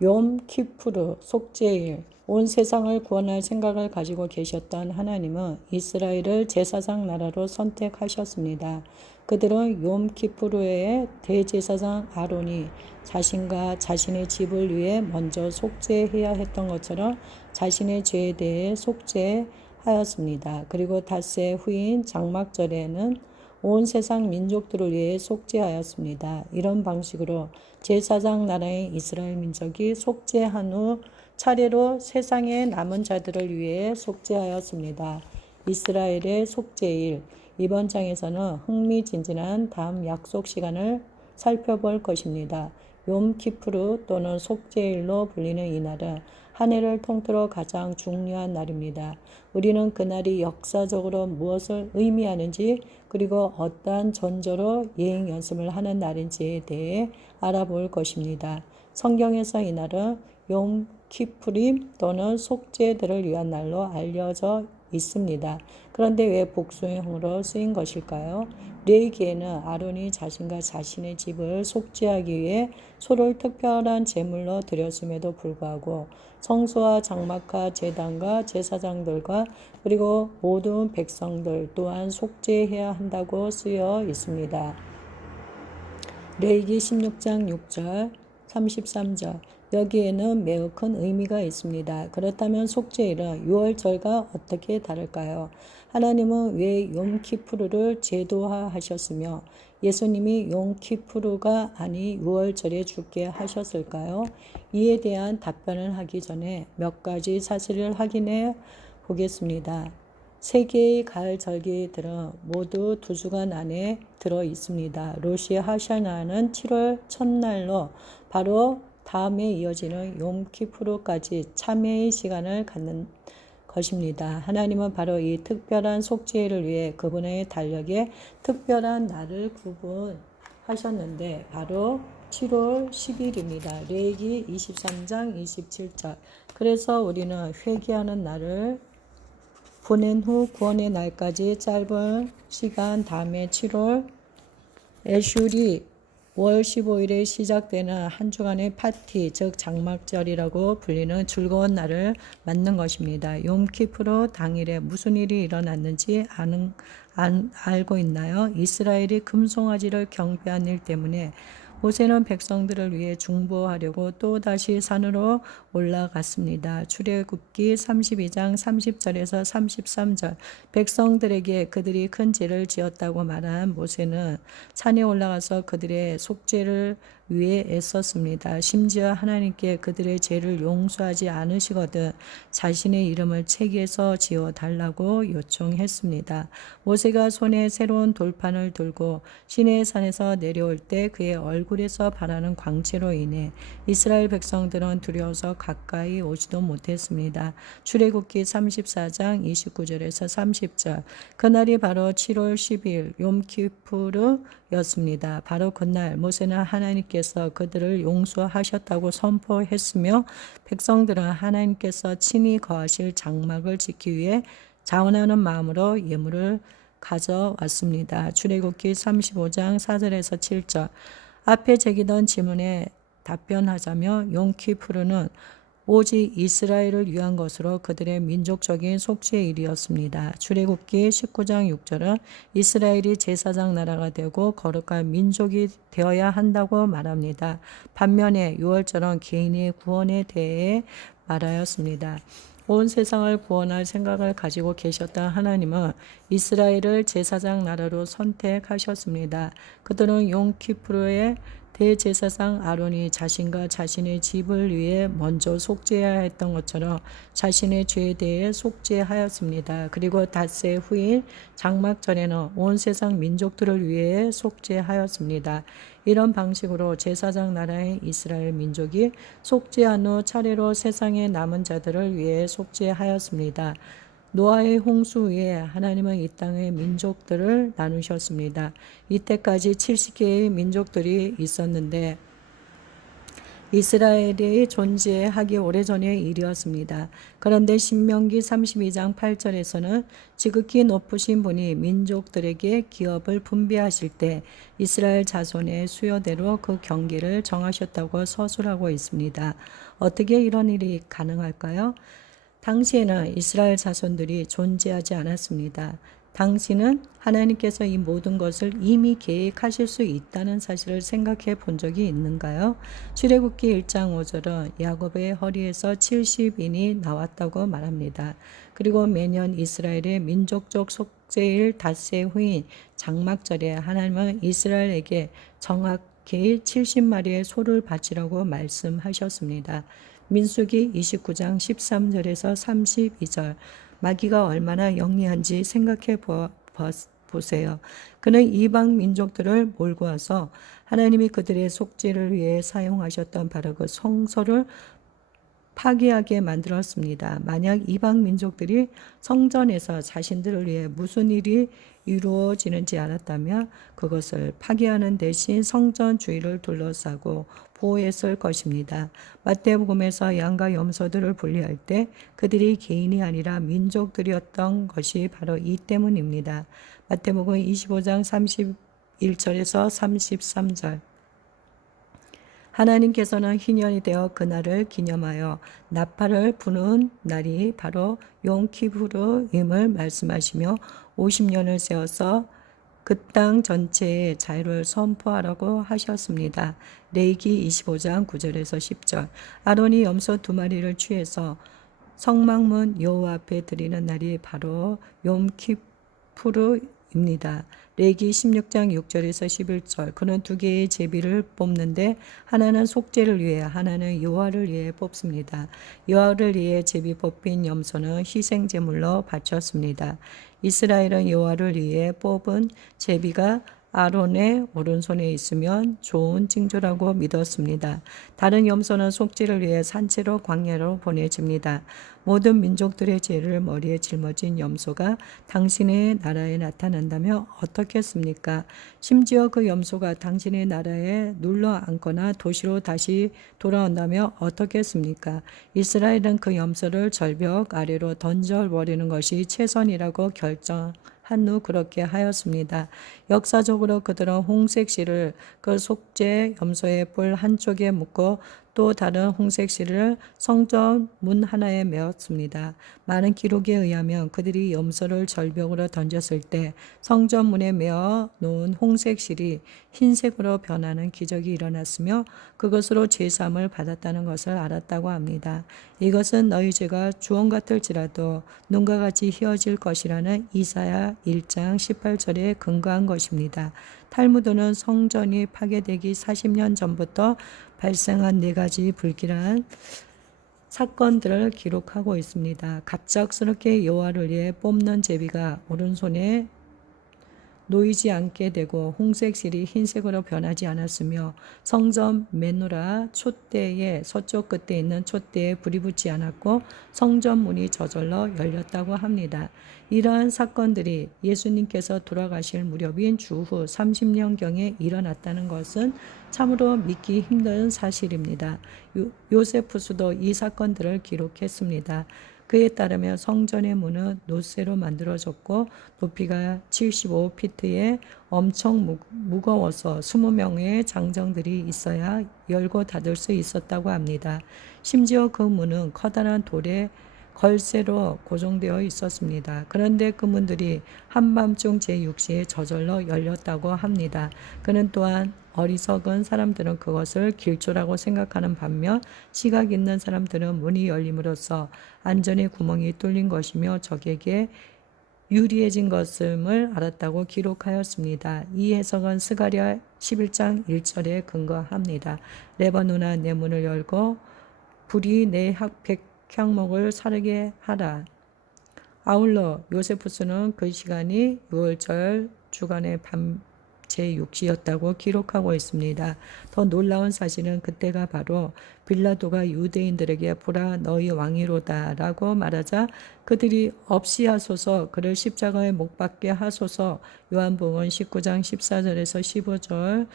욤 키푸르 속죄일, 온 세상을 구원할 생각을 가지고 계셨던 하나님은 이스라엘을 제사장 나라로 선택하셨습니다. 그들은 욤 키푸르의 대제사장 아론이 자신과 자신의 집을 위해 먼저 속죄해야 했던 것처럼 자신의 죄에 대해 속죄하였습니다. 그리고 닷새 후인 장막절에는 온 세상 민족들을 위해 속죄하였습니다. 이런 방식으로 제사장 나라의 이스라엘 민족이 속죄한 후 차례로 세상의 남은 자들을 위해 속죄하였습니다. 이스라엘의 속죄일, 이번 장에서는 흥미진진한 다음 약속 시간을 살펴볼 것입니다. 욤 키푸르 또는 속죄일로 불리는 이날은 한 해를 통틀어 가장 중요한 날입니다. 우리는 그날이 역사적으로 무엇을 의미하는지 그리고 어떠한 전조로 예행 연습을 하는 날인지에 대해 알아볼 것입니다. 성경에서 이날은 욤 키푸림 또는 속죄들을 위한 날로 알려져 있습니다. 그런데 왜 복수형으로 쓰인 것일까요? 레위기에는 아론이 자신과 자신의 집을 속죄하기 위해 소를 특별한 제물로 드렸음에도 불구하고 성소와 장막과 제단과 제사장들과 그리고 모든 백성들 또한 속죄해야 한다고 쓰여 있습니다. 레위기 16장 6절 33절 여기에는 매우 큰 의미가 있습니다. 그렇다면 속죄일은 유월절과 어떻게 다를까요? 하나님은 왜 욤키푸르를 제도화하셨으며 예수님이 욤키푸르가 아닌 유월절에 죽게 하셨을까요? 이에 대한 답변을 하기 전에 몇 가지 사실을 확인해 보겠습니다. 세 개의 가을 절기들은 모두 2주간 안에 들어 있습니다. 로시 하샤나는 7월 첫날로 바로 다음에 이어지는 욤키푸르까지 참회의 시간을 갖는 것입니다. 하나님은 바로 이 특별한 속죄일을 위해 그분의 달력에 특별한 날을 구분하셨는데 바로 7월 10일입니다. 레위기 23장 27절. 그래서 우리는 회개하는 날을 보낸 후 구원의 날까지 짧은 시간 다음에 7월 애슐이 월 15일에 시작되는 한 주간의 파티, 즉 장막절이라고 불리는 즐거운 날을 맞는 것입니다. 욤키푸르 당일에 무슨 일이 일어났는지 알고 있나요? 이스라엘이 금송아지를 경배한 일 때문에 모세는 백성들을 위해 중보하려고 또다시 산으로 올라갔습니다. 출애굽기 32장 30절에서 33절 백성들에게 그들이 큰 죄를 지었다고 말한 모세는 산에 올라가서 그들의 속죄를 위해 애썼습니다. 심지어 하나님께 그들의 죄를 용서하지 않으시거든 자신의 이름을 책에서 지워달라고 요청했습니다. 모세가 손에 새로운 돌판을 들고 시내산에서 내려올 때 그의 얼굴에서 발하는 광채로 인해 이스라엘 백성들은 두려워서 가까이 오지도 못했습니다. 출애굽기 34장 29절에서 30절 그날이 바로 7월 10일 욤키푸르였습니다. 바로 그날 모세는 하나님께서 그들을 용서하셨다고 선포했으며 백성들은 하나님께서 친히 거하실 장막을 지키기 위해 자원하는 마음으로 예물을 가져왔습니다. 출애굽기 35장 4절에서 7절 앞에 제기던 질문에 답변하자며 욤키푸르는 오직 이스라엘을 위한 것으로 그들의 민족적인 속죄일이었습니다. 출애굽기 19장 6절은 이스라엘이 제사장 나라가 되고 거룩한 민족이 되어야 한다고 말합니다. 반면에 유월절은 개인의 구원에 대해 말하였습니다. 온 세상을 구원할 생각을 가지고 계셨던 하나님은 이스라엘을 제사장 나라로 선택하셨습니다. 그들은 욤키푸르의 대제사장 아론이 자신과 자신의 집을 위해 먼저 속죄해야 했던 것처럼 자신의 죄에 대해 속죄하였습니다. 그리고 닷새 후인 장막절에는 온 세상 민족들을 위해 속죄하였습니다. 이런 방식으로 제사장 나라의 이스라엘 민족이 속죄한 후 차례로 세상의 남은 자들을 위해 속죄하였습니다. 노아의 홍수 후에 하나님은 이 땅의 민족들을 나누셨습니다. 이때까지 70개의 민족들이 있었는데 이스라엘이 존재하기 오래전의 일이었습니다. 그런데 신명기 32장 8절에서는 지극히 높으신 분이 민족들에게 기업을 분배하실 때 이스라엘 자손의 수요대로 그 경계를 정하셨다고 서술하고 있습니다. 어떻게 이런 일이 가능할까요? 당시에는 이스라엘 자손들이 존재하지 않았습니다. 당신은 하나님께서 이 모든 것을 이미 계획하실 수 있다는 사실을 생각해 본 적이 있는가요? 출애굽기 1장 5절은 야곱의 허리에서 70인이 나왔다고 말합니다. 그리고 매년 이스라엘의 민족적 속죄일 닷새 후인 장막절에 하나님은 이스라엘에게 정확히 70마리의 소를 바치라고 말씀하셨습니다. 민수기 29장 13절에서 32절. 마귀가 얼마나 영리한지 생각해 보세요. 그는 이방 민족들을 몰고 와서 하나님이 그들의 속죄를 위해 사용하셨던 바로 그 성소를 파괴하게 만들었습니다. 만약 이방 민족들이 성전에서 자신들을 위해 무슨 일이 이루어지는지 알았다면 그것을 파괴하는 대신 성전 주위를 둘러싸고 보호했을 것입니다. 마태복음에서 양과 염소들을 분리할 때 그들이 개인이 아니라 민족들이었던 것이 바로 이 때문입니다. 마태복음 25장 31절에서 33절. 하나님께서는 희년이 되어 그날을 기념하여 나팔을 부는 날이 바로 용키푸르임을 말씀하시며 50년을 세워서 그 땅 전체에 자유를 선포하라고 하셨습니다. 레위기 25장 9절에서 10절. 아론이 염소 2마리를 취해서 성막문 여호와 앞에 드리는 날이 바로 용키푸르입니다. 레위기 16장 6절에서 11절. 그는 2개의 제비를 뽑는데 하나는 속죄를 위해 하나는 여호와를 위해 뽑습니다. 여호와를 위해 제비 뽑힌 염소는 희생 제물로 바쳤습니다. 이스라엘은 여호와를 위해 뽑은 제비가 아론의 오른손에 있으면 좋은 징조라고 믿었습니다. 다른 염소는 속죄를 위해 산채로 광야로 보내집니다. 모든 민족들의 죄를 머리에 짊어진 염소가 당신의 나라에 나타난다면 어떻겠습니까? 심지어 그 염소가 당신의 나라에 눌러 앉거나 도시로 다시 돌아온다면 어떻겠습니까? 이스라엘은 그 염소를 절벽 아래로 던져버리는 것이 최선이라고 한 후 그렇게 하였습니다. 역사적으로 그들은 홍색 실을 그 속죄 염소의 뿔 한쪽에 묶고 또 다른 홍색 실을 성전 문 하나에 메었습니다. 많은 기록에 의하면 그들이 염소를 절벽으로 던졌을 때 성전 문에 메어 놓은 홍색 실이 흰색으로 변하는 기적이 일어났으며 그것으로 제사함을 받았다는 것을 알았다고 합니다. 이것은 너희 죄가 주홍 같을지라도 눈과 같이 희어질 것이라는 이사야 1장 18절에 근거한 것입니다. 탈무드는 성전이 파괴되기 40년 전부터 발생한 4가지 불길한 사건들을 기록하고 있습니다. 갑작스럽게 여호와를 위해 뽑는 제비가 오른손에 놓이지 않게 되고 홍색 실이 흰색으로 변하지 않았으며 성전 메노라 촛대의 서쪽 끝에 있는 촛대에 불이 붙지 않았고 성전 문이 저절로 열렸다고 합니다. 이러한 사건들이 예수님께서 돌아가실 무렵인 주후 30년경에 일어났다는 것은 참으로 믿기 힘든 사실입니다. 요세푸스도 이 사건들을 기록했습니다. 그에 따르면 성전의 문은 노쇠로 만들어졌고 높이가 75피트에 엄청 무거워서 20명의 장정들이 있어야 열고 닫을 수 있었다고 합니다. 심지어 그 문은 커다란 돌에 걸쇠로 고정되어 있었습니다. 그런데 그 문들이 한밤중 제6시에 저절로 열렸다고 합니다. 그는 또한 어리석은 사람들은 그것을 길조라고 생각하는 반면 시각 있는 사람들은 문이 열림으로써 안전의 구멍이 뚫린 것이며 적에게 유리해진 것임을 알았다고 기록하였습니다. 이 해석은 스가랴 11장 1절에 근거합니다. 레바논아 내 문을 열고 불이 내 백향목을 사르게 하라. 아울러 요세푸스는 그 시간이 6월절 주간의 밤 제6시였다고 기록하고 있습니다. 더 놀라운 사실은 그때가 바로 빌라도가 유대인들에게 보라 너희 왕이로다 라고 말하자 그들이 없이 하소서 그를 십자가에 못 박게 하소서 요한복음 19장 14절에서 15절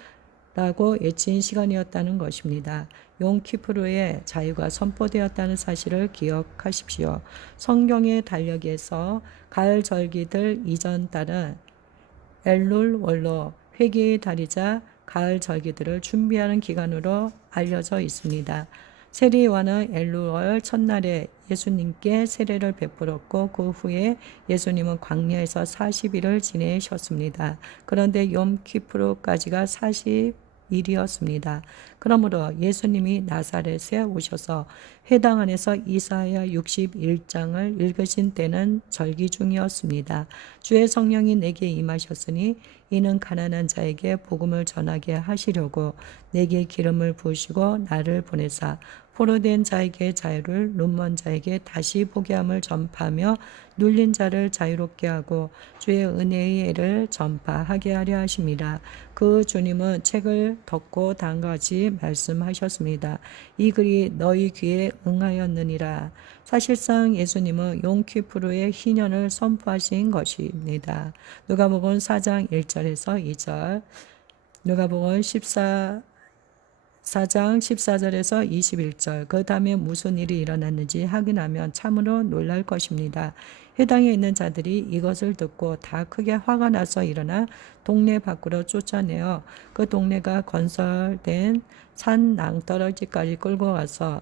라고 외친 시간이었다는 것입니다. 용키프루의 자유가 선포되었다는 사실을 기억하십시오. 성경의 달력에서 가을 절기들 이전 달은 엘룰월로 회개의 달이자 가을 절기들을 준비하는 기간으로 알려져 있습니다. 세례요한은 엘룰월 첫날에 예수님께 세례를 베풀었고 그 후에 예수님은 광야에서 40일을 지내셨습니다. 그런데 욤키프루까지가 40일이었습니다. 그러므로 예수님이 나사렛에 오셔서 회당 안에서 이사야 61장을 읽으신 때는 절기 중이었습니다. 주의 성령이 내게 임하셨으니 이는 가난한 자에게 복음을 전하게 하시려고 내게 기름을 부으시고 나를 보내사 포로된 자에게 자유를, 눈먼 자에게 다시 보게 함을 전파하며 눌린 자를 자유롭게 하고 주의 은혜의 애를 전파하게 하려 하심이라. 그 주님은 책을 덮고 다음과 같이 말씀하셨습니다. 이 글이 너희 귀에 응하였느니라. 사실상 예수님은 용키프루의 희년을 선포하신 것입니다. 누가복음 4장 1절에서 2절, 누가복음 4장 14절에서 21절, 그 다음에 무슨 일이 일어났는지 확인하면 참으로 놀랄 것입니다. 회당에 있는 자들이 이것을 듣고 다 크게 화가 나서 일어나 동네 밖으로 쫓아내어 그 동네가 건설된 산 낭떠러지까지 끌고 가서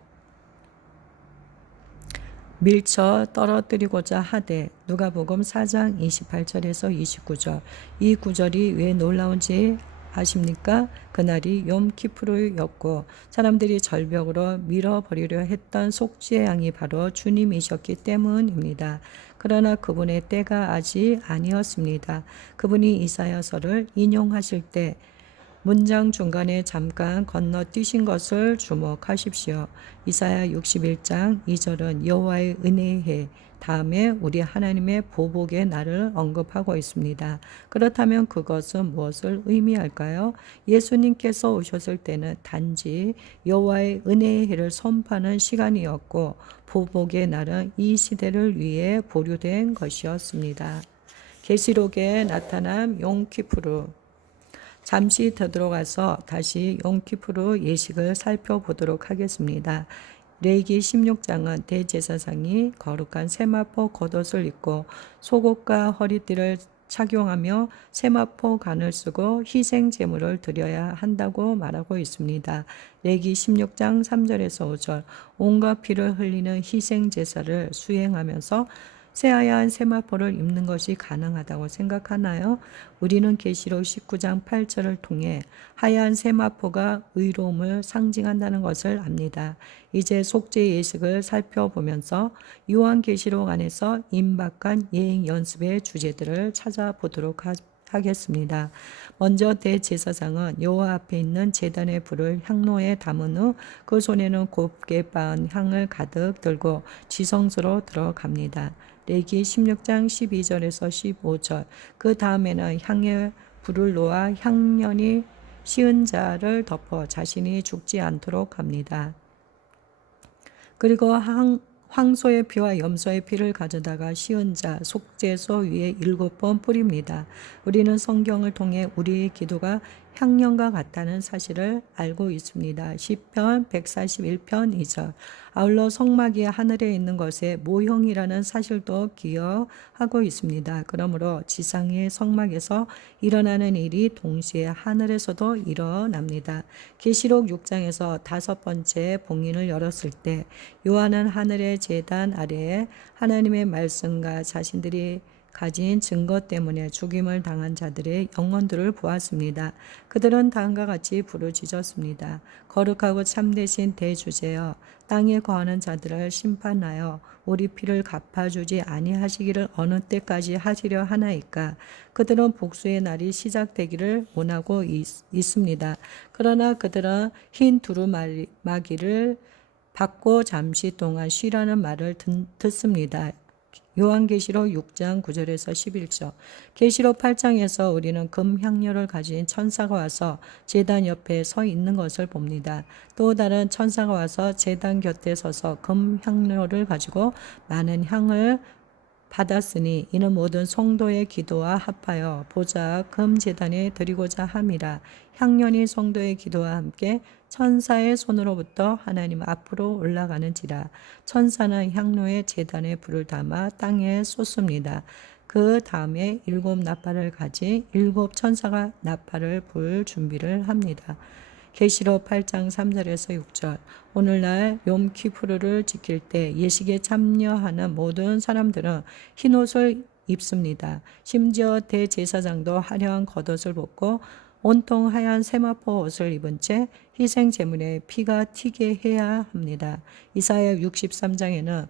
밀쳐 떨어뜨리고자 하되. 누가복음 4장 28절에서 29절. 이 구절이 왜 놀라운지 아십니까? 그날이 욤키프루였고 사람들이 절벽으로 밀어버리려 했던 속죄의 양이 바로 주님이셨기 때문입니다. 그러나 그분의 때가 아직 아니었습니다. 그분이 이사야서를 인용하실 때 문장 중간에 잠깐 건너뛰신 것을 주목하십시오. 이사야 61장 2절은 여호와의 은혜의 해, 다음에 우리 하나님의 보복의 날을 언급하고 있습니다. 그렇다면 그것은 무엇을 의미할까요? 예수님께서 오셨을 때는 단지 여호와의 은혜의 해를 선포하는 시간이었고 보복의 날은 이 시대를 위해 보류된 것이었습니다. 계시록에 나타난 용키프루. 잠시 되돌아가서 다시 욤키프루 예식을 살펴보도록 하겠습니다. 레위기 16장은 대제사장이 거룩한 세마포 겉옷을 입고 속옷과 허리띠를 착용하며 세마포 간을 쓰고 희생 제물을 드려야 한다고 말하고 있습니다. 레위기 16장 3절에서 5절, 온갖 피를 흘리는 희생 제사를 수행하면서 새하얀 세마포를 입는 것이 가능하다고 생각하나요? 우리는 계시록 19장 8절을 통해 하얀 세마포가 의로움을 상징한다는 것을 압니다. 이제 속죄 예식을 살펴보면서 요한계시록 안에서 임박한 예행 연습의 주제들을 찾아보도록 하겠습니다. 먼저 대제사장은 여호와 앞에 있는 제단의 불을 향로에 담은 후 그 손에는 곱게 빻은 향을 가득 들고 지성소로 들어갑니다. 레위기 16장 12절에서 15절. 그 다음에는 향에 불을 놓아 향년이 시은 자를 덮어 자신이 죽지 않도록 합니다. 그리고 황소의 피와 염소의 피를 가져다가 시은 자 속죄소 위에 7번 뿌립니다. 우리는 성경을 통해 우리의 기도가 향년과 같다는 사실을 알고 있습니다. 시편 141편 2절. 아울러 성막이 하늘에 있는 것의 모형이라는 사실도 기억하고 있습니다. 그러므로 지상의 성막에서 일어나는 일이 동시에 하늘에서도 일어납니다. 계시록 6장에서 5번째 봉인을 열었을 때 요한은 하늘의 제단 아래에 하나님의 말씀과 자신들이 가진 증거 때문에 죽임을 당한 자들의 영혼들을 보았습니다. 그들은 다음과 같이 부르짖었습니다. 거룩하고 참되신 대주제여, 땅에 거하는 자들을 심판하여 우리 피를 갚아주지 아니하시기를 어느 때까지 하시려 하나이까. 그들은 복수의 날이 시작되기를 원하고 있습니다. 그러나 그들은 흰 두루마기를 받고 잠시 동안 쉬라는 말을 듣습니다. 요한계시록 6장 9절에서 11절. 계시록 8장에서 우리는 금향료를 가진 천사가 와서 제단 옆에 서 있는 것을 봅니다. 또 다른 천사가 와서 제단 곁에 서서 금향료를 가지고 많은 향을 받았으니 이는 모든 성도의 기도와 합하여 보좌 금제단에 드리고자 함이라. 향년이 성도의 기도와 함께 천사의 손으로부터 하나님 앞으로 올라가는지라. 천사는 향로의 제단에 불을 담아 땅에 쏟습니다. 그 다음에 7 나팔을 가진 7 천사가 나팔을 불 준비를 합니다. 계시록 8장 3절에서 6절. 오늘날 욤키푸르를 지킬 때 예식에 참여하는 모든 사람들은 흰옷을 입습니다. 심지어 대제사장도 화려한 겉옷을 벗고 온통 하얀 세마포 옷을 입은 채 희생 제물에 피가 튀게 해야 합니다. 이사야 63장에는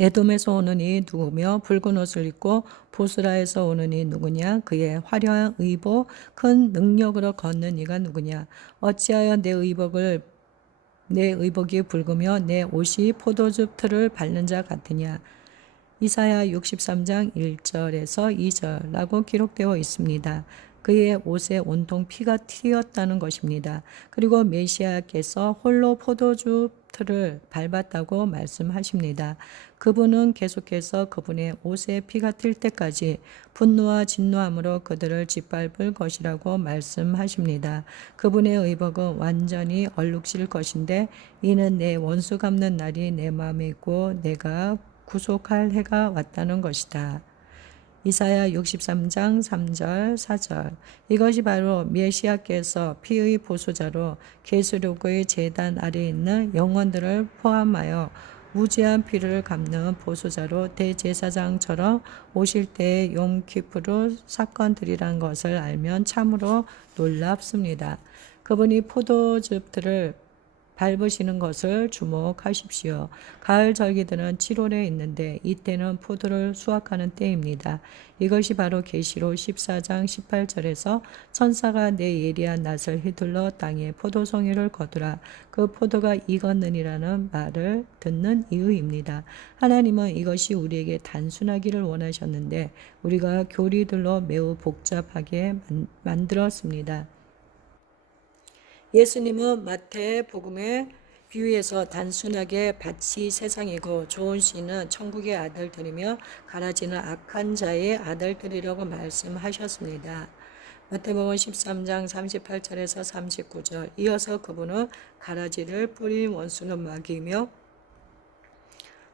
에돔에서 오는 이 누구며 붉은 옷을 입고 보스라에서 오는 이 누구냐? 그의 화려한 의복 큰 능력으로 걷는 이가 누구냐? 어찌하여 내 의복이 붉으며 내 옷이 포도즙 틀을 밟는 자 같으냐? 이사야 63장 1절에서 2절라고 기록되어 있습니다. 그의 옷에 온통 피가 튀었다는 것입니다. 그리고 메시아께서 홀로 포도주 틀을 밟았다고 말씀하십니다. 그분은 계속해서 그분의 옷에 피가 튈 때까지 분노와 진노함으로 그들을 짓밟을 것이라고 말씀하십니다. 그분의 의복은 완전히 얼룩질 것인데 이는 내 원수 갚는 날이 내 마음에 있고 내가 구속할 해가 왔다는 것이다. 이사야 63장 3절 4절. 이것이 바로 메시아께서 피의 보수자로 계수록의 제단 아래에 있는 영혼들을 포함하여 무죄한 피를 갚는 보수자로 대제사장처럼 오실 때의 욤키푸르 사건들이란 것을 알면 참으로 놀랍습니다. 그분이 포도즙들을 밟으시는 것을 주목하십시오. 가을 절기들은 7월에 있는데 이때는 포도를 수확하는 때입니다. 이것이 바로 계시록 14장 18절에서 천사가 내 예리한 낫을 휘둘러 땅에 포도송이를 거두라. 그 포도가 익었느니라는 말을 듣는 이유입니다. 하나님은 이것이 우리에게 단순하기를 원하셨는데 우리가 교리들로 매우 복잡하게 만들었습니다. 예수님은 마태복음의 비유에서 단순하게 밭이 세상이고 좋은 씨는 천국의 아들들이며 가라지는 악한 자의 아들들이라고 말씀하셨습니다. 마태복음 13장 38절에서 39절. 이어서 그분은 가라지를 뿌린 원수는 마귀이며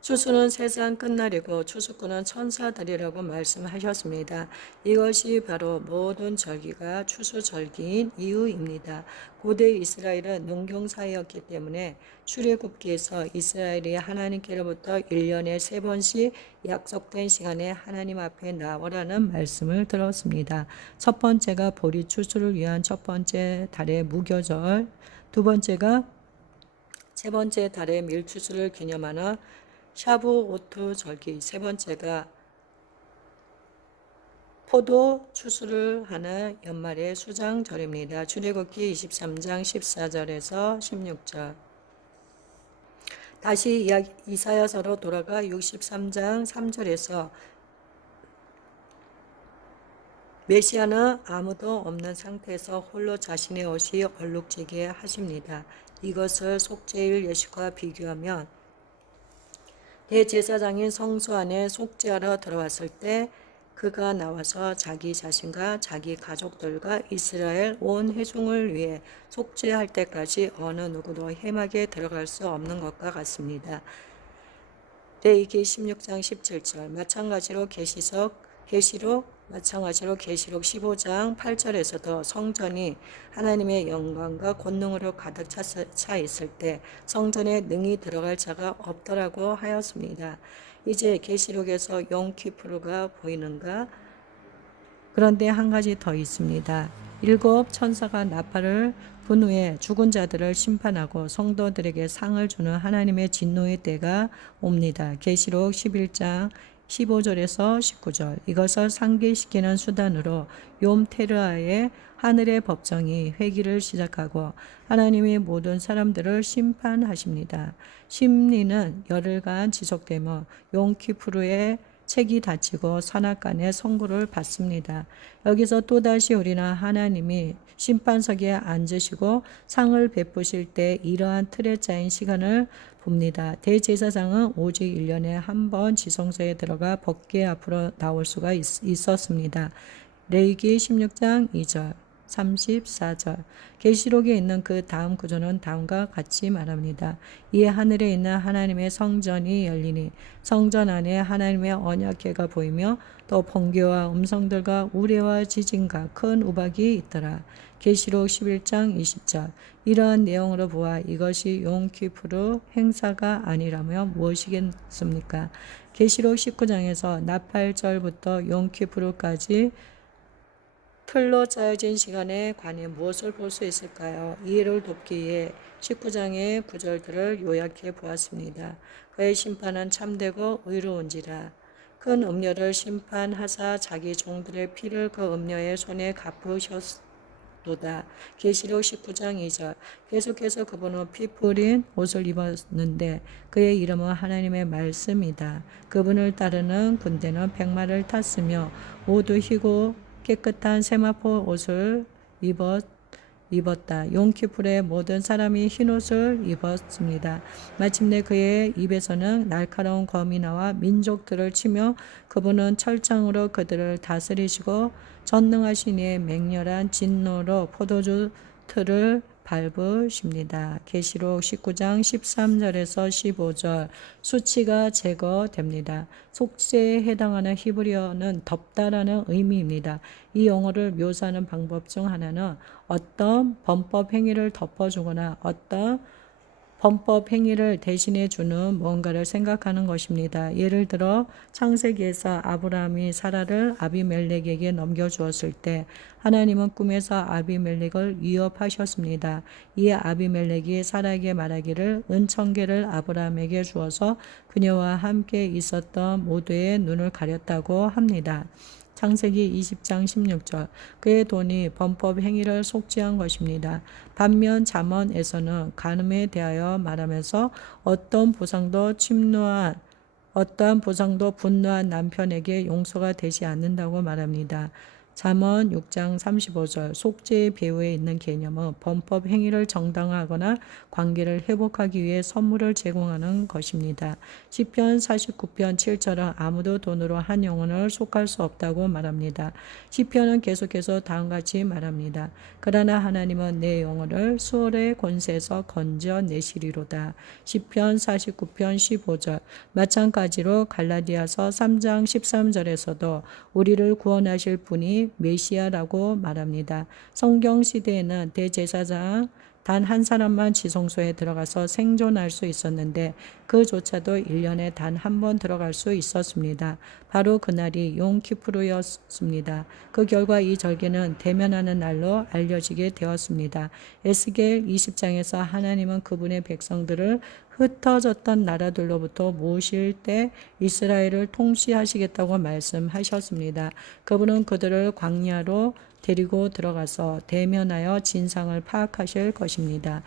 추수는 세상 끝날이고 추수꾼은 천사들이라고 말씀하셨습니다. 이것이 바로 모든 절기가 추수절기인 이유입니다. 고대 이스라엘은 농경사회였기 때문에 출애굽기에서 이스라엘이 하나님께로부터 1년에 3번씩 약속된 시간에 하나님 앞에 나오라는 말씀을 들었습니다. 첫 번째가 보리 추수를 위한 첫 번째 달의 무교절, 세 번째 달의 밀추수를 기념하는 샤부오트 절기, 세 번째가 포도 추수를 하는 연말의 수장절입니다. 출애굽기 23장 14절에서 16절. 다시 이사야서로 돌아가 63장 3절에서 메시아는 아무도 없는 상태에서 홀로 자신의 옷이 얼룩지게 하십니다. 이것을 속죄일 예식과 비교하면 대제사장인 성소 안에 속죄하러 들어왔을 때 그가 나와서 자기 자신과 자기 가족들과 이스라엘 온 회중을 위해 속죄할 때까지 어느 누구도 해막에 들어갈 수 없는 것과 같습니다. 레위기 16장 17절. 마찬가지로 계시록 15장 8절에서도 성전이 하나님의 영광과 권능으로 가득 차 있을 때 성전에 능히 들어갈 자가 없더라고 하였습니다. 이제 계시록에서 욤키푸르가 보이는가? 그런데 한 가지 더 있습니다. 7 천사가 나팔을 분 후에 죽은 자들을 심판하고 성도들에게 상을 주는 하나님의 진노의 때가 옵니다. 계시록 11장 15절에서 19절. 이것을 상기시키는 수단으로 욤테르아의 하늘의 법정이 회기를 시작하고 하나님이 모든 사람들을 심판하십니다. 심리는 열흘간 지속되며 욤키푸르의 책이 닫히고 선악간의 선고를 받습니다. 여기서 또다시 우리는 하나님이 심판석에 앉으시고 상을 베푸실 때 이러한 틀에 짜인 시간을 봅니다. 대제사장은 오직 1년에 한 번 지성소에 들어가 법궤 앞으로 나올 수가 있었습니다. 레위기 16장 2절 34절. 계시록에 있는 그 다음 구조는 다음과 같이 말합니다. 이에 하늘에 있는 하나님의 성전이 열리니 성전 안에 하나님의 언약궤가 보이며 또 번개와 음성들과 우레와 지진과 큰 우박이 있더라. 계시록 11장 20절. 이러한 내용으로 보아 이것이 용키푸르 행사가 아니라며 무엇이겠습니까? 계시록 19장에서 나팔절부터 용키푸르까지 틀로 짜여진 시간에 관해 무엇을 볼 수 있을까요? 이해를 돕기 위해 19장의 구절들을 요약해 보았습니다. 그의 심판은 참되고 의로운지라. 큰 음료를 심판하사 자기 종들의 피를 그 음료의 손에 갚으셨도다. 계시록 19장 2절. 계속해서 그분은 피 뿌린 옷을 입었는데 그의 이름은 하나님의 말씀이다. 그분을 따르는 군대는 백마를 탔으며 모두 희고 깨끗한 세마포 옷을 입었다. 용키풀의 모든 사람이 흰옷을 입었습니다. 마침내 그의 입에서는 날카로운 검이 나와 민족들을 치며 그분은 철장으로 그들을 다스리시고 전능하신 이의 맹렬한 진노로 포도주 틀을 밟으십니다. 계시록 19장 13절에서 15절. 수치가 제거됩니다. 속죄에 해당하는 히브리어는 덮다라는 의미입니다. 이 용어를 묘사하는 방법 중 하나는 어떤 범법 행위를 덮어주거나 어떤 범법 행위를 대신해 주는 뭔가를 생각하는 것입니다. 예를 들어 창세기에서 아브라함이 사라를 아비멜렉에게 넘겨주었을 때 하나님은 꿈에서 아비멜렉을 위협하셨습니다. 이에 아비멜렉이 사라에게 말하기를 은천계를 아브라함에게 주어서 그녀와 함께 있었던 모두의 눈을 가렸다고 합니다. 창세기 20장 16절. 그의 돈이 범법 행위를 속죄한 것입니다. 반면 잠언에서는 간음에 대하여 말하면서 어떠한 보상도 분노한 남편에게 용서가 되지 않는다고 말합니다. 잠언 6장 35절. 속죄의 배후에 있는 개념은 범법 행위를 정당화하거나 관계를 회복하기 위해 선물을 제공하는 것입니다. 시편 49편 7절은 아무도 돈으로 한 영혼을 속할 수 없다고 말합니다. 시편은 계속해서 다음같이 말합니다. 그러나 하나님은 내 영혼을 수월의 권세에서 건져내시리로다. 시편 49편 15절. 마찬가지로 갈라디아서 3장 13절에서도 우리를 구원하실 분이 메시아라고 말합니다. 성경 시대에는 대제사장 단 한 사람만 지성소에 들어가서 생존할 수 있었는데 그조차도 1년에 단 한 번 들어갈 수 있었습니다. 바로 그날이 용키푸르였습니다. 그 결과 이 절기는 대면하는 날로 알려지게 되었습니다. 에스겔 20장에서 하나님은 그분의 백성들을 흩어졌던 나라들로부터 모으실 때 이스라엘을 통치하시겠다고 말씀하셨습니다. 그분은 그들을 광야로 데리고 들어가서 대면하여 진상을 파악하실 것입니다.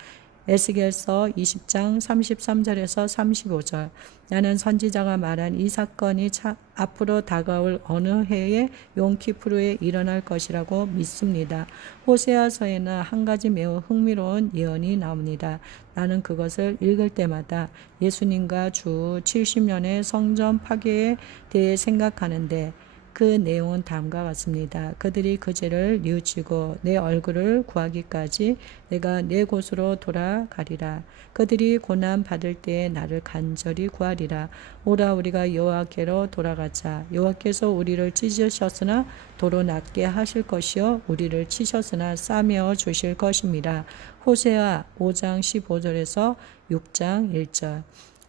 에스겔서 20장 33절에서 35절. 나는 선지자가 말한 이 사건이 앞으로 다가올 어느 해에 용키푸르에 일어날 것이라고 믿습니다. 호세아서에는 한 가지 매우 흥미로운 예언이 나옵니다. 나는 그것을 읽을 때마다 예수님과 주 70년의 성전 파괴에 대해 생각하는데 그 내용은 다음과 같습니다. 그들이 그 죄를 뉘우치고 내 얼굴을 구하기까지 내가 내 곳으로 돌아가리라. 그들이 고난 받을 때에 나를 간절히 구하리라. 오라 우리가 여호와께로 돌아가자. 여호와께서 우리를 찢으셨으나 도로 낫게 하실 것이요 우리를 치셨으나 싸매어 주실 것입니다. 호세아 5장 15절에서 6장 1절.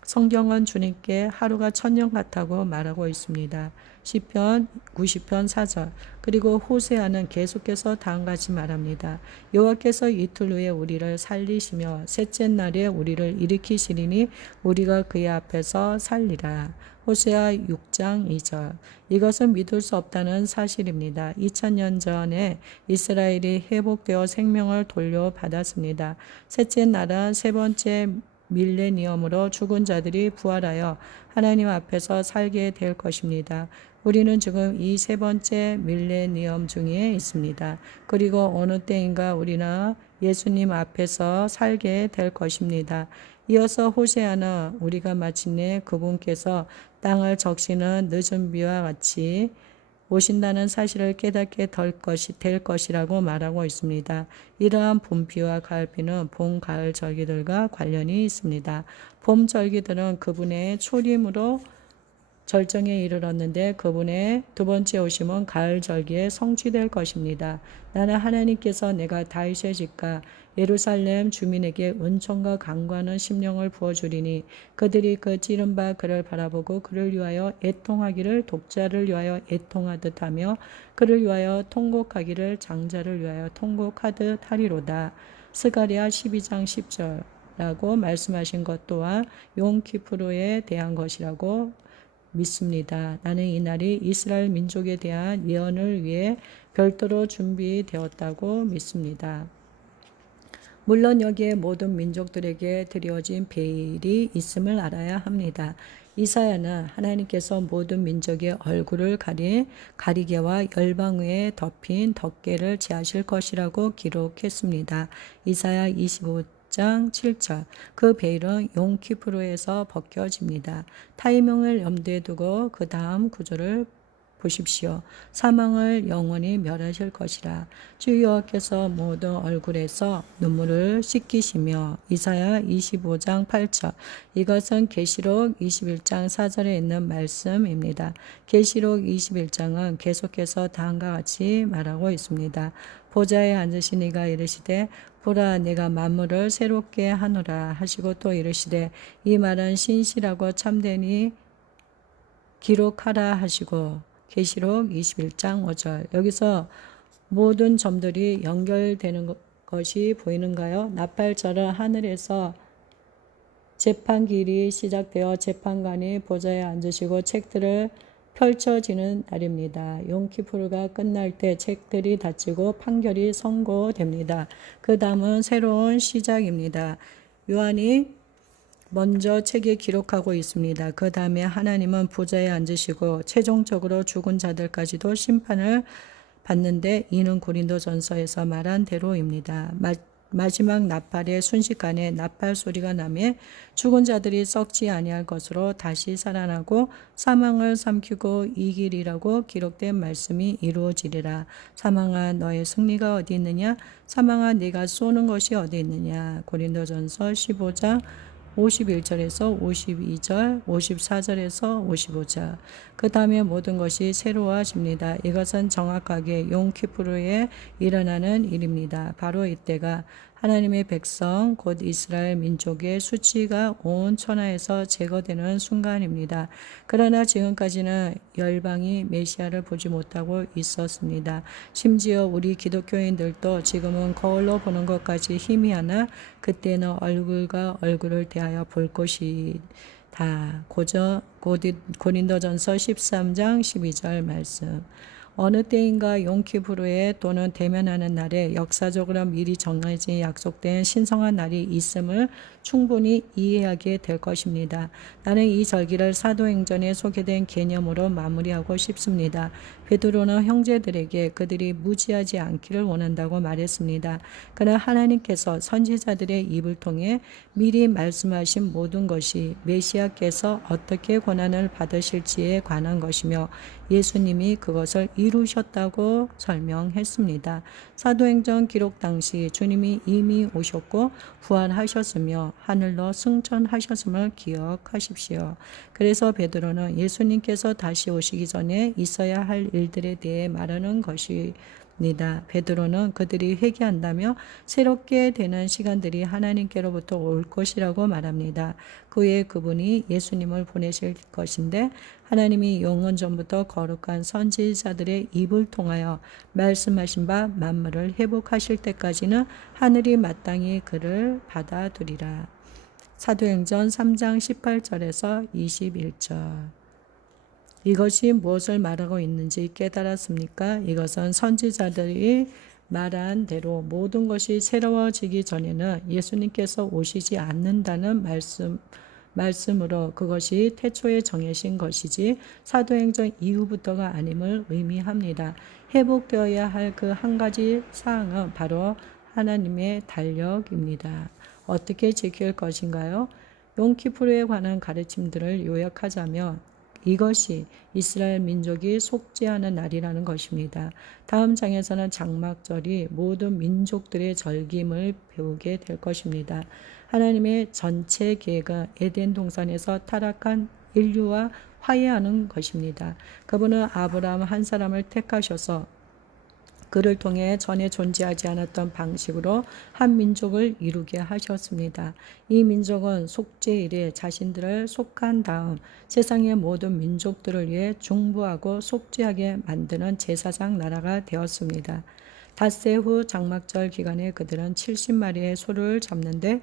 성경은 주님께 하루가 천년 같다고 말하고 있습니다. 시편 90편 4절. 그리고 호세아는 계속해서 다음같이 말합니다. 여호와께서 이틀 후에 우리를 살리시며 셋째 날에 우리를 일으키시리니 우리가 그의 앞에서 살리라. 호세아 6장 2절. 이것은 믿을 수 없다는 사실입니다. 2000년 전에 이스라엘이 회복되어 생명을 돌려받았습니다. 셋째 날은 세 번째 밀레니엄으로 죽은 자들이 부활하여 하나님 앞에서 살게 될 것입니다. 우리는 지금 이 세 번째 밀레니엄 중에 있습니다. 그리고 어느 때인가 우리는 예수님 앞에서 살게 될 것입니다. 이어서 호세아는 우리가 마침내 그분께서 땅을 적시는 늦은 비와 같이 오신다는 사실을 깨닫게 될 것이라고 말하고 있습니다. 이러한 봄비와 가을비는 봄, 가을 절기들과 관련이 있습니다. 봄 절기들은 그분의 초림으로 절정에 이르렀는데 그분의 두 번째 오심은 가을 절기에 성취될 것입니다. 나는 하나님께서 내가 다윗의 집과 예루살렘 주민에게 은총과 강구하는 심령을 부어주리니 그들이 그 찌른 바 그를 바라보고 그를 위하여 애통하기를 독자를 위하여 애통하듯 하며 그를 위하여 통곡하기를 장자를 위하여 통곡하듯 하리로다. 스가랴 12장 10절라고 말씀하신 것 또한 용키프로에 대한 것이라고 믿습니다. 나는 이 날이 이스라엘 민족에 대한 예언을 위해 별도로 준비되었다고 믿습니다. 물론 여기에 모든 민족들에게 드려진 베일이 있음을 알아야 합니다. 이사야는 하나님께서 모든 민족의 얼굴을 가리개와 열방 위에 덮인 덮개를 제하실 것이라고 기록했습니다. 이사야 25장 7절. 그 베일은 용키프로에서 벗겨집니다. 타이밍을 염두에 두고 그 다음 구절을 보십시오. 사망을 영원히 멸하실 것이라. 주 여호와께서 모든 얼굴에서 눈물을 씻기시며. 이사야 25장 8절. 이것은 계시록 21장 4절에 있는 말씀입니다. 계시록 21장은 계속해서 다음과 같이 말하고 있습니다. 보좌에 앉으신 이가 이르시되 보라 내가 만물을 새롭게 하노라 하시고 또 이르시되 이 말은 신실하고 참되니 기록하라 하시고. 계시록 21장 5절. 여기서 모든 점들이 연결되는 것이 보이는가요? 나팔절은 하늘에서 재판길이 시작되어 재판관이 보좌에 앉으시고 책들을 펼쳐지는 날입니다. 용키푸르가 끝날 때 책들이 닫히고 판결이 선고됩니다. 그 다음은 새로운 시작입니다. 요한이 먼저 책에 기록하고 있습니다. 그 다음에 하나님은 보좌에 앉으시고 최종적으로 죽은 자들까지도 심판을 받는데 이는 고린도전서에서 말한 대로입니다. 마지막 나팔의 순식간에 나팔 소리가 나며 죽은 자들이 썩지 아니할 것으로 다시 살아나고 사망을 삼키고 이기리라고 기록된 말씀이 이루어지리라. 사망아 너의 승리가 어디 있느냐? 사망아 네가 쏘는 것이 어디 있느냐? 고린도전서 15장 51절에서 52절, 54절에서 55절. 그 다음에 모든 것이 새로워집니다. 이것은 정확하게 용키푸르에 일어나는 일입니다. 바로 이때가 하나님의 백성 곧 이스라엘 민족의 수치가 온 천하에서 제거되는 순간입니다. 그러나 지금까지는 열방이 메시아를 보지 못하고 있었습니다. 심지어 우리 기독교인들도 지금은 거울로 보는 것까지 희미하나 그때는 얼굴과 얼굴을 대하여 볼 것이다. 고린도전서 13장 12절 말씀. 어느 때인가 용키푸르에 또는 대면하는 날에 역사적으로 미리 정해진 약속된 신성한 날이 있음을 충분히 이해하게 될 것입니다. 나는 이 절기를 사도행전에 소개된 개념으로 마무리하고 싶습니다. 베드로는 형제들에게 그들이 무지하지 않기를 원한다고 말했습니다. 그러나 하나님께서 선지자들의 입을 통해 미리 말씀하신 모든 것이 메시아께서 어떻게 고난을 받으실지에 관한 것이며 예수님이 그것을 이루셨다고 설명했습니다. 사도행전 기록 당시 주님이 이미 오셨고 부활하셨으며 하늘로 승천하셨음을 기억하십시오. 그래서 베드로는 예수님께서 다시 오시기 전에 있어야 할 일들에 대해 말하는 것입니다. 베드로는 그들이 회개한다며 새롭게 되는 시간들이 하나님께로부터 올 것이라고 말합니다. 그 후에 그분이 예수님을 보내실 것인데 하나님이 영원 전부터 거룩한 선지자들의 입을 통하여 말씀하신 바 만물을 회복하실 때까지는 하늘이 마땅히 그를 받아두리라. 사도행전 3장 18절에서 21절. 이것이 무엇을 말하고 있는지 깨달았습니까? 이것은 선지자들이 말한 대로 모든 것이 새로워지기 전에는 예수님께서 오시지 않는다는 말씀으로 그것이 태초에 정해진 것이지 사도행전 이후부터가 아님을 의미합니다. 회복되어야 할 그 한 가지 사항은 바로 하나님의 달력입니다. 어떻게 지킬 것인가요? 용키푸르에 관한 가르침들을 요약하자면 이것이 이스라엘 민족이 속죄하는 날이라는 것입니다. 다음 장에서는 장막절이 모든 민족들의 절김을 배우게 될 것입니다. 하나님의 전체 계획은 에덴 동산에서 타락한 인류와 화해하는 것입니다. 그분은 아브라함 한 사람을 택하셔서 그를 통해 전에 존재하지 않았던 방식으로 한 민족을 이루게 하셨습니다. 이 민족은 속죄일에 자신들을 속한 다음 세상의 모든 민족들을 위해 중보하고 속죄하게 만드는 제사장 나라가 되었습니다. 닷새 후 장막절 기간에 그들은 70마리의 소를 잡는데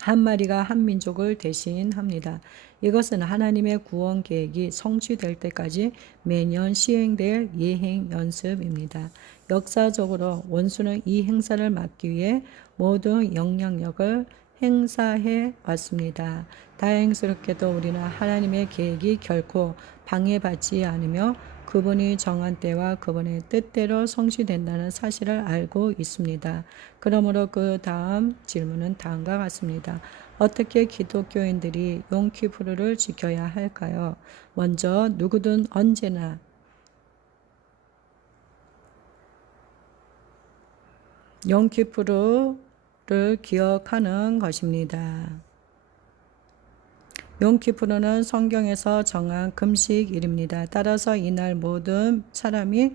한 마리가 한 민족을 대신합니다. 이것은 하나님의 구원 계획이 성취될 때까지 매년 시행될 예행 연습입니다. 역사적으로 원수는 이 행사를 막기 위해 모든 영향력을 행사해 왔습니다. 다행스럽게도 우리는 하나님의 계획이 결코 방해받지 않으며 그분이 정한 때와 그분의 뜻대로 성취된다는 사실을 알고 있습니다. 그러므로 그 다음 질문은 다음과 같습니다. 어떻게 기독교인들이 용키푸르를 지켜야 할까요? 먼저 누구든 언제나 용키푸르를 기억하는 것입니다. 용키푸르는 성경에서 정한 금식일입니다. 따라서 이날 모든 사람이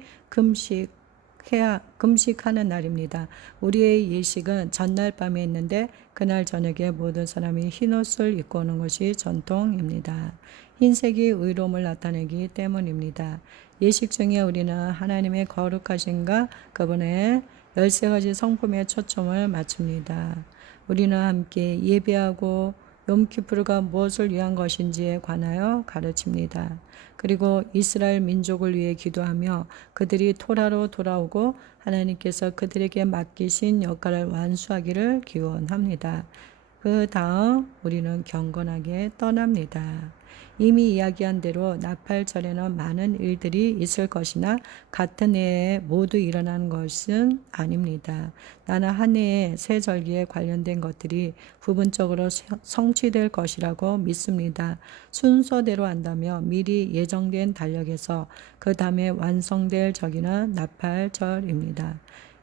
금식하는 날입니다. 우리의 예식은 전날 밤에 있는데 그날 저녁에 모든 사람이 흰옷을 입고 오는 것이 전통입니다. 흰색이 의로움을 나타내기 때문입니다. 예식 중에 우리는 하나님의 거룩하신가 그분의 13가지 성품에 초점을 맞춥니다. 우리는 함께 예배하고 욤키푸르가 무엇을 위한 것인지에 관하여 가르칩니다. 그리고 이스라엘 민족을 위해 기도하며 그들이 토라로 돌아오고 하나님께서 그들에게 맡기신 역할을 완수하기를 기원합니다. 그 다음 우리는 경건하게 떠납니다. 이미 이야기한 대로 나팔절에는 많은 일들이 있을 것이나 같은 해에 모두 일어나는 것은 아닙니다. 나는 한 해의 새 절기에 관련된 것들이 부분적으로 성취될 것이라고 믿습니다. 순서대로 한다면 미리 예정된 달력에서 그 다음에 완성될 절기는 나팔절입니다.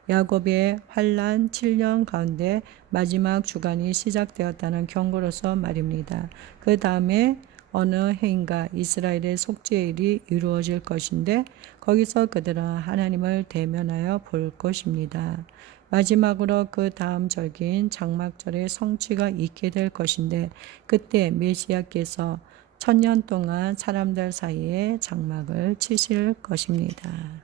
야곱의 환란 7년 가운데 마지막 주간이 시작되었다는 경고로서 말입니다. 그 다음에 어느 해인가 이스라엘의 속죄일이 이루어질 것인데 거기서 그들은 하나님을 대면하여 볼 것입니다. 마지막으로 그 다음 절기인 장막절의 성취가 있게 될 것인데 그때 메시아께서 1000년 동안 사람들 사이에 장막을 치실 것입니다.